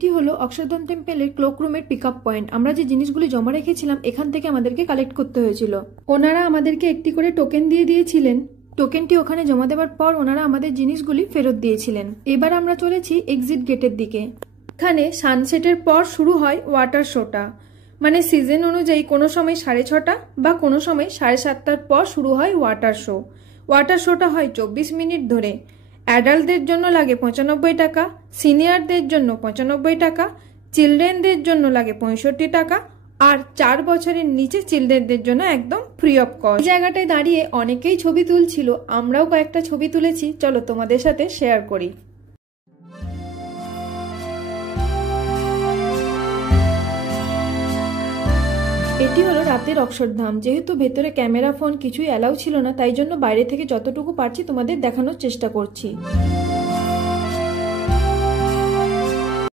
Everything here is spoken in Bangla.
এইটি হলো অক্ষরধাম টেম্পলের ক্লোকরুমের পিক আপ পয়েন্ট। আমরা যে জিনিসগুলি জমা রেখেছিলাম এখান থেকে আমাদেরকে কালেক্ট করতে হয়েছিল। ওনারা আমাদেরকে একটি করে টোকেন দিয়ে দিয়েছিলেন। টোকেনটি ওখানে জমা দেওয়ার পর ওনারা আমাদের জিনিসগুলি ফেরত দিয়েছিলেন। এবার আমরা চলেছি এক্সিট গেটের দিকে। এখানে সানসেটের পর শুরু হয় ওয়াটার শোটা, মানে সিজন অনুযায়ী কোনো সময় 6:30 বা কোনো সময় 7:30 পর শুরু হয় ওয়াটার শো। ওয়াটার শোটা হয় 24 মিনিট ধরে। অ্যাডাল্টদের জন্য লাগে 95 টাকা, সিনিয়রদের জন্য 95 টাকা, চিলড্রেনদের জন্য লাগে 65 টাকা, আর 4 বছরের নিচে চিলড্রেনদের জন্য একদম ফ্রি অফ কস্ট। এই জায়গাটায় দাঁড়িয়ে অনেকেই ছবি তুলছিল, আমরাও কয়েকটা ছবি তুলেছি, চলো তোমাদের সাথে শেয়ার করি। এটি হলো রাতের অক্ষরধাম। যেহেতু ভেতরে ক্যামেরা ফোন কিছুই অ্যালাউ ছিল না, তাই জন্য বাইরে থেকে যতটুকু পারছি তোমাদের দেখানোর চেষ্টা করছি।